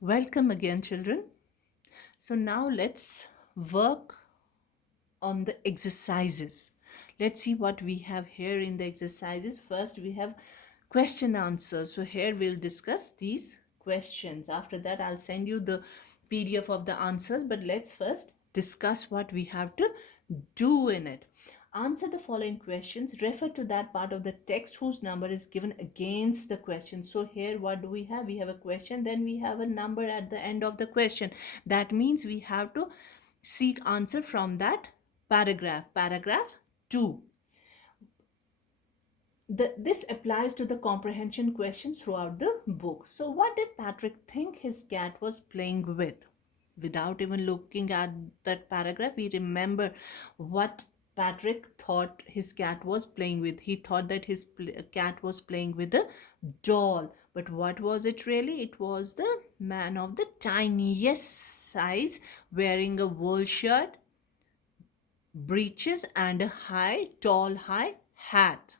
Welcome again, children. So now let's work on the exercises. Let's see what we have here in the exercises. First, we have question answers. So here we'll discuss these questions. After that, I'll send you the PDF of the answers, but let's first discuss what we have to do in it. Answer the following questions. Refer to that part of the text whose number is given against the question. So here what do we have? We have a question, then we have a number at the end of the question. That means we have to seek answer from that paragraph. Paragraph 2. This applies to the comprehension questions throughout the book. So what did Patrick think his cat was playing with? Without even looking at that paragraph, we remember what Patrick thought his cat was playing with. He thought that his cat was playing with a doll. But what was it really? It was the man of the tiniest size wearing a wool shirt, breeches, and a tall, high hat.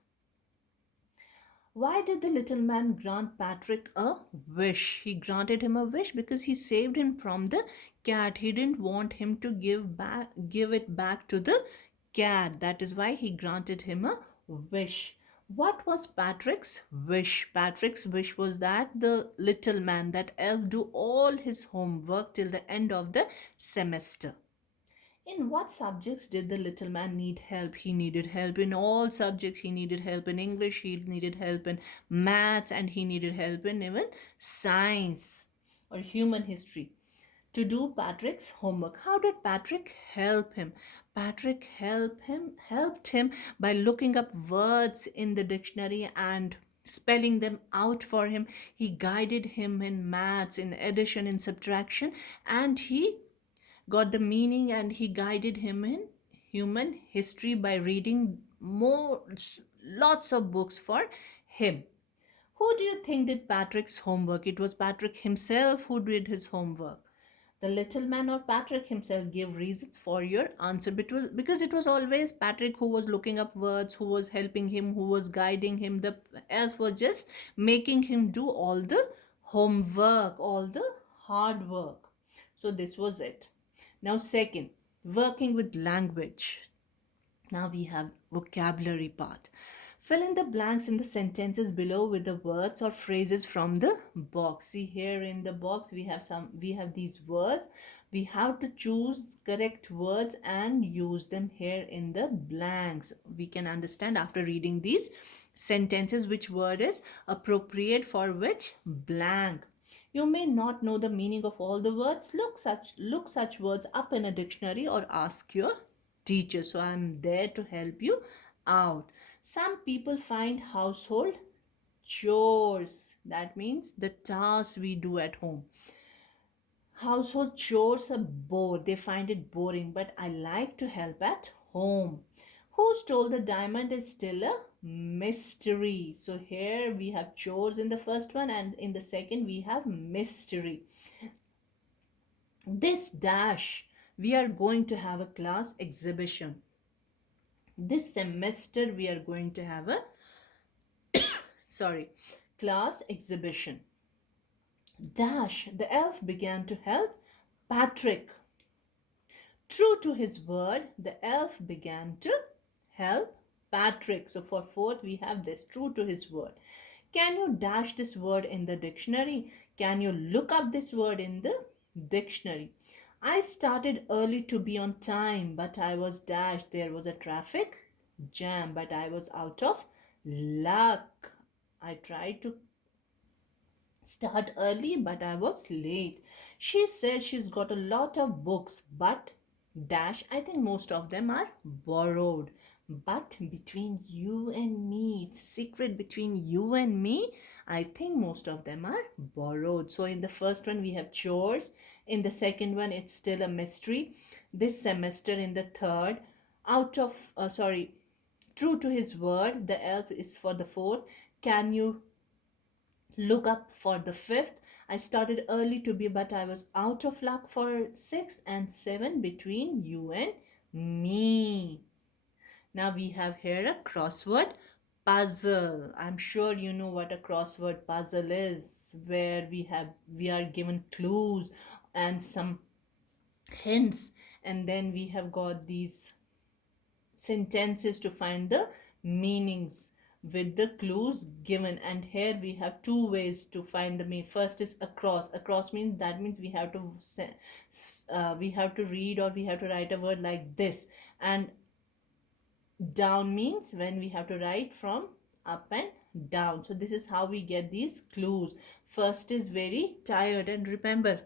Why did the little man grant Patrick a wish? He granted him a wish because he saved him from the cat. He didn't want him to give it back to the cat. That is why he granted him a wish. What was Patrick's wish? Patrick's wish was that the little man, that elf, do all his homework till the end of the semester. In what subjects did the little man need help? He needed help in all subjects. He needed help in English, he needed help in maths, and he needed help in even science or human history to do Patrick's homework. How did Patrick help him? Patrick helped him by looking up words in the dictionary and spelling them out for him. He guided him in maths, in addition, in subtraction, and he got the meaning, and he guided him in human history by reading more lots of books for him. Who do you think did Patrick's homework? It was Patrick himself who did his homework. The little man or Patrick himself? Give reasons for your answer, because it was always Patrick who was looking up words, who was helping him, who was guiding him. The elf was just making him do all the homework, all the hard work. So this was it. Now, second, working with language. Now we have vocabulary part. Fill in the blanks in the sentences below with the words or phrases from the box. See here in the box we have these words. We have to choose correct words and use them here in the blanks. We can understand after reading these sentences which word is appropriate for which blank. You may not know the meaning of all the words. Look such words up in a dictionary or ask your teacher. So I'm there to help you out. Some people find household chores, that means the tasks we do at home, household chores are bored. They find it boring, but I like to help at home. Who stole the diamond is still a mystery. So here we have chores in the first one, and in the second we have mystery. This dash, we are going to have a class exhibition. This semester we are going to have a class exhibition. Dash, the elf began to help Patrick. True to his word, the elf began to help Patrick. So for fourth, we have this, true to his word. Can you dash this word in the dictionary? Can you look up this word in the dictionary? I started early to be on time, but I was dashed. There was a traffic jam, but I was out of luck. I tried to start early, but I was late. She says she's got a lot of books, but dash, I think most of them are borrowed. But between you and me, it's secret between you and me. I think most of them are borrowed. So in the first one, we have chores. In the second one, it's still a mystery. This semester, in the third, true to his word, the elf is for the fourth. Can you look up for the fifth? I started early to be, but I was out of luck for sixth, and seven, between you and me. Now we have here a crossword Puzzle. I'm sure you know what a crossword puzzle is, where we are given clues and some hints, and then we have got these sentences to find the meanings with the clues given. And here we have two ways to find the meaning. First is across. Across means, that means we have to we have to read, or we have to write a word like this. And down means when we have to write from up and down. So this is how we get these clues. First is very tired, and remember,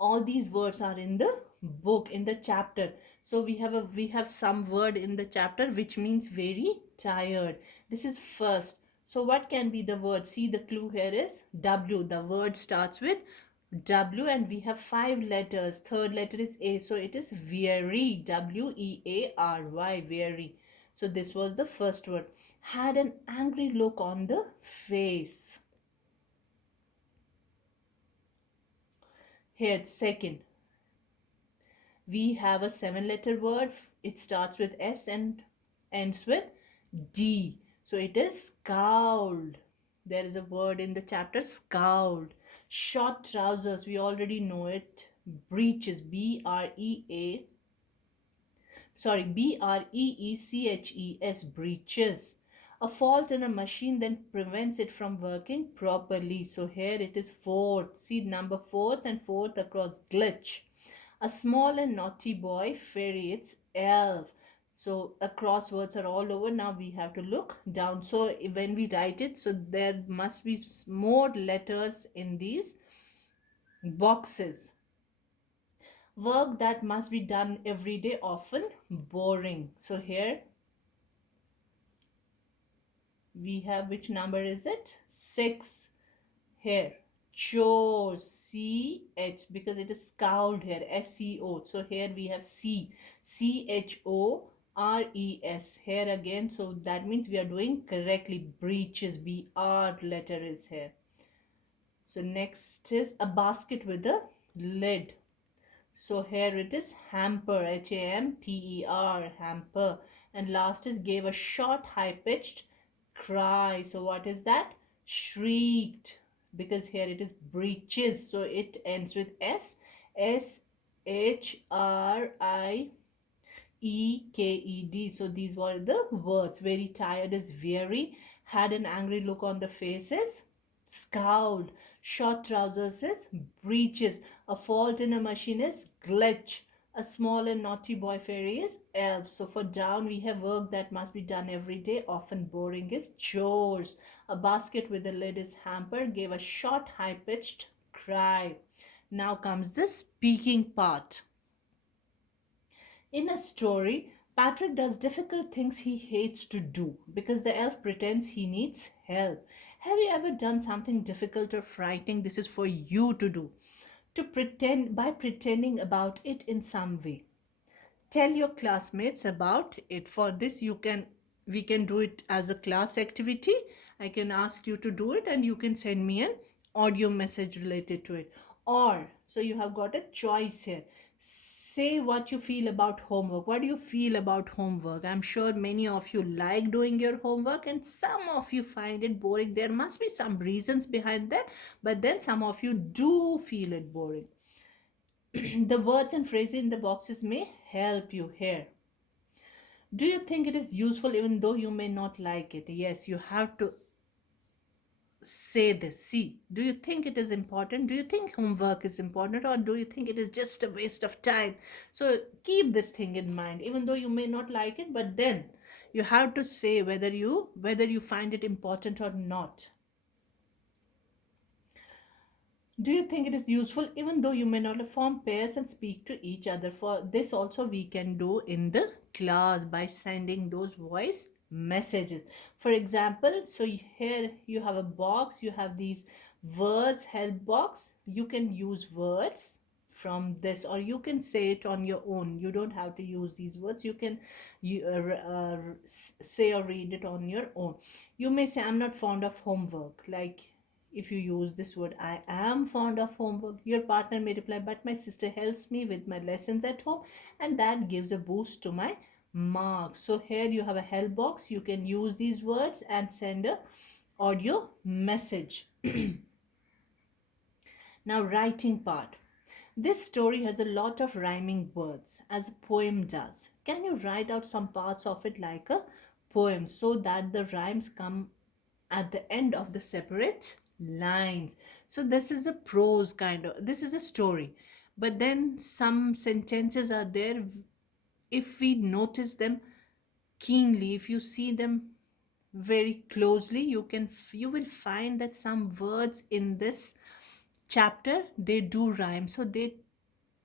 all these words are in the book, in the chapter. So we have some word in the chapter which means very tired. This is first. So what can be the word? See, the clue here is W. The word starts with W, and we have five letters. Third letter is A, so it is weary. Weary, weary. So this was the first word. Had an angry look on the face. Here, second, we have a seven letter word. It starts with S and ends with D. So it is scowled. There is a word in the chapter, scowled. Short trousers, we already know it. Breeches, Breeches, breeches. A fault in a machine then prevents it from working properly. So here it is fourth. See number fourth and fourth across, glitch. A small and naughty boy, fairy, it's elf. So across words are all over. Now we have to look down. So when we write it, so there must be more letters in these boxes. Work that must be done every day, often boring. So here we have, which number is it? 6. Here, chores, CH, because it is scowled here, SCO. So here we have CHORES here again. So that means we are doing correctly. Breeches, BR letter is here. So next is a basket with a lid. So here it is hamper, HAMPER, hamper. And last is gave a short, high-pitched cry. So what is that? Shrieked. Because here it is breeches. So it ends with SHRIEKED. So these were the words. Very tired is weary. Had an angry look on the faces, scowled. Short trousers is breeches. A fault in a machine is glitch. A small and naughty boy, fairy, is elf. So for down we have work that must be done every day, often boring, is chores. A basket with a lid is hamper. Gave a short, high-pitched cry. Now comes the speaking part. In a story, Patrick does difficult things he hates to do because the elf pretends he needs help. Have you ever done something difficult or frightening? This is for you to do. To pretend, by pretending about it in some way. Tell your classmates about it. For this, we can do it as a class activity. I can ask you to do it, and you can send me an audio message related to it. Or, so you have got a choice here. Say what you feel about homework. What do you feel about homework? I'm sure many of you like doing your homework, and some of you find it boring. There must be some reasons behind that, but then some of you do feel it boring. The words and phrases in the boxes may help you here. Do you think it is useful even though you may not like it? Yes, you have to say this. See, do you think it is important? Do you think homework is important, or do you think it is just a waste of time? So keep this thing in mind, even though you may not like it, but then you have to say whether you find it important or not. Do you think it is useful even though you may not form pairs and speak to each other? For this also we can do in the class by sending those voice messages. For example, so here you have a box, you have these words, help box. You can use words from this, or you can say it on your own. You don't have to use these words. You can say or read it on your own. You may say, I'm not fond of homework. Like, if you use this word, I am fond of homework, your partner may reply, but my sister helps me with my lessons at home, and that gives a boost to my marks. So here you have a help box. You can use these words and send a audio message. Now, writing part. This story has a lot of rhyming words, as a poem does. Can you write out some parts of it like a poem so that the rhymes come at the end of the separate lines? So, this is a prose kind of, this is a story. But then some sentences are there. If we notice them keenly, if you see them very closely, you will find that some words in this chapter they do rhyme, so they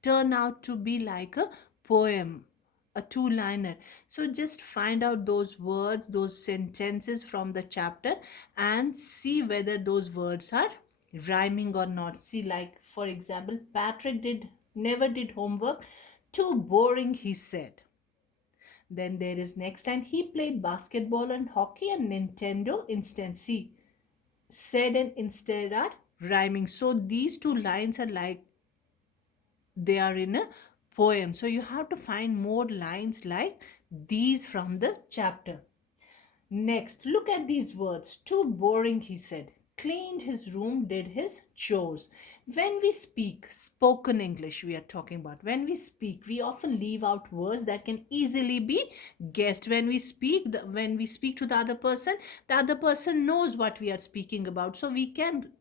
turn out to be like a poem, a two liner. So just find out those words, those sentences from the chapter, and see whether those words are rhyming or not. See, like for example, Patrick did never did homework, too boring, he said. Then there is next line, he played basketball and hockey and Nintendo instant. See, said and instead are rhyming. So these two lines are like they are in a poem. So you have to find more lines like these from the chapter. Next, look at these words. Too boring, he said. Cleaned his room, did his chores. When we speak, spoken English, we are talking about. When we speak, we often leave out words that can easily be guessed. When we speak, when we speak to the other person knows what we are speaking about. So we can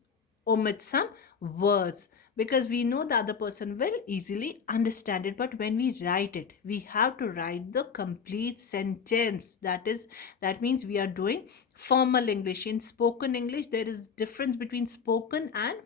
omit some words because we know the other person will easily understand it. But when we write it, we have to write the complete sentence. That means we are doing formal English. In spoken English there is difference between spoken and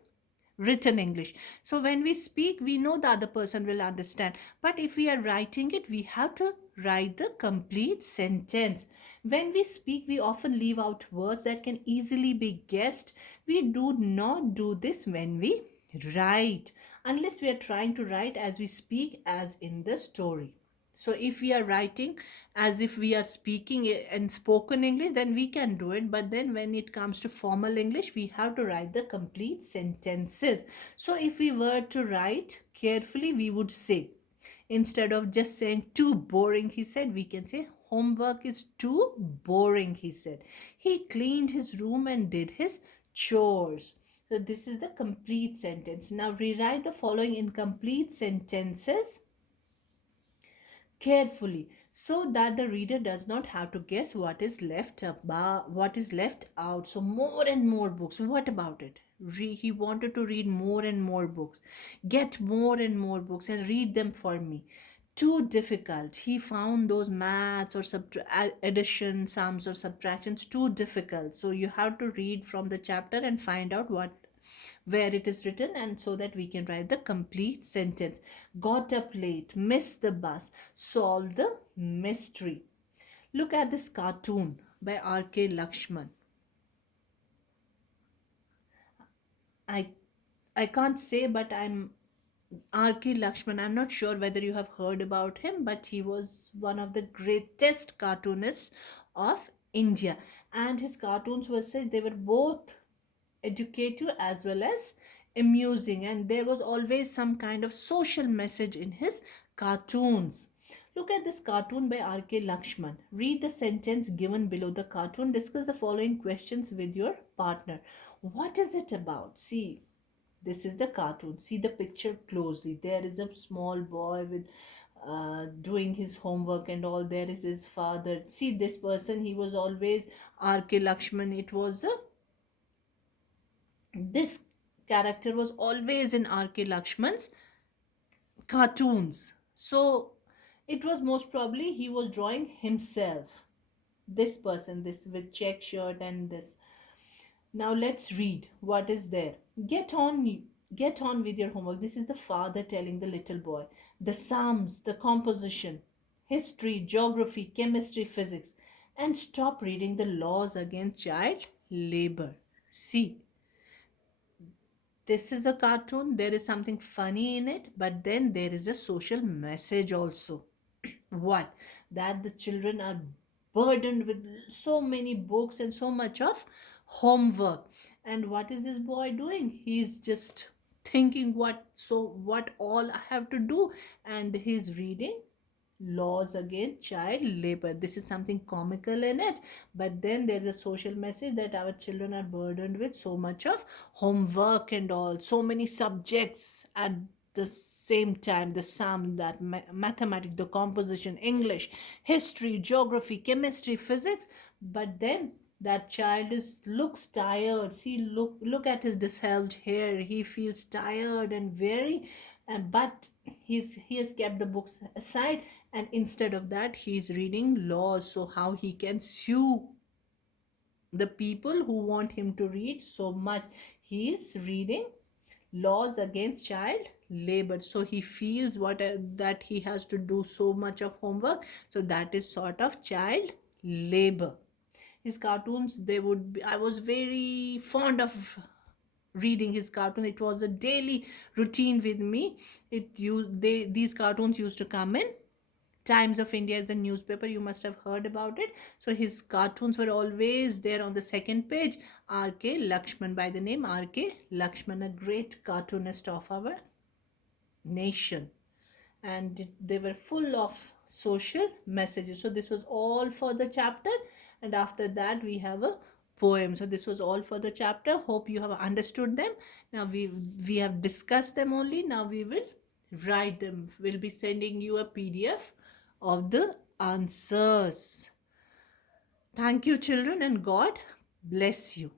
written English. So when we speak, we know the other person will understand. But if we are writing it, we have to write the complete sentence. When we speak, we often leave out words that can easily be guessed. We do not do this when we write, unless we are trying to write as we speak, as in the story. So if we are writing as if we are speaking in spoken English, then we can do it. But then when it comes to formal English, we have to write the complete sentences. So if we were to write carefully, we would say, instead of just saying too boring, he said, we can say homework is too boring, he said. He cleaned his room and did his chores. So this is the complete sentence. Now rewrite the following incomplete sentences carefully so that the reader does not have to guess what is left out. So more and more books, what about it? He wanted to read more and more books. Get more and more books and read them for me. Too difficult, he found those maths or addition, sums or subtractions too difficult. So you have to read from the chapter and find out what where it is written, and so that we can write the complete sentence. Got up late, missed the bus, solved the mystery. Look at this cartoon by R.K. Lakshman. I I can't say, but I'm R.K. Lakshman. I'm not sure whether you have heard about him, but he was one of the greatest cartoonists of India. And his cartoons were said they were both educative as well as amusing, and there was always some kind of social message in his cartoons. Look at this cartoon by R.K. Lakshman. Read the sentence given below the cartoon. Discuss the following questions with your partner. What is it about? See, this is the cartoon. See the picture closely. There is a small boy with doing his homework and all. There is his father. See this person, he was always R.K. Lakshman. It was a this character was always in R.K. Lakshman's cartoons. So it was most probably he was drawing himself. This person, this with check shirt and this. Now let's read what is there. Get on with your homework. This is the father telling the little boy. The sums, the composition, history, geography, chemistry, physics, and stop reading the laws against child labor. See, this is a cartoon, there is something funny in it, but then there is a social message also. What? That the children are burdened with so many books and so much of homework. And what is this boy doing? He's just thinking what all I have to do, and he's reading laws against child labor. This is something comical in it, but then there's a social message that our children are burdened with so much of homework and all, so many subjects at the same time, the sum, that mathematics, the composition, English, history, geography, chemistry, physics. But then that child is looks tired. See, look at his disheveled hair. He feels tired and weary, but he has kept the books aside, and instead of that he's reading laws, so how he can sue the people who want him to read so much. He's reading laws against child labor, so he feels that he has to do so much of homework, so that is sort of child labor. His cartoons, they would be, I was very fond of reading his cartoon. It was a daily routine with me. These cartoons used to come in Times of India is a newspaper, you must have heard about it. So his cartoons were always there on the second page. R.K. Lakshman, by the name R.K. Lakshman, a great cartoonist of our nation. And they were full of social messages. So this was all for the chapter, and after that we have a poem. So this was all for the chapter. Hope you have understood them. Now we have discussed them only. Now we will write them. We'll be sending you a PDF of the answers. Thank you, children, and God bless you.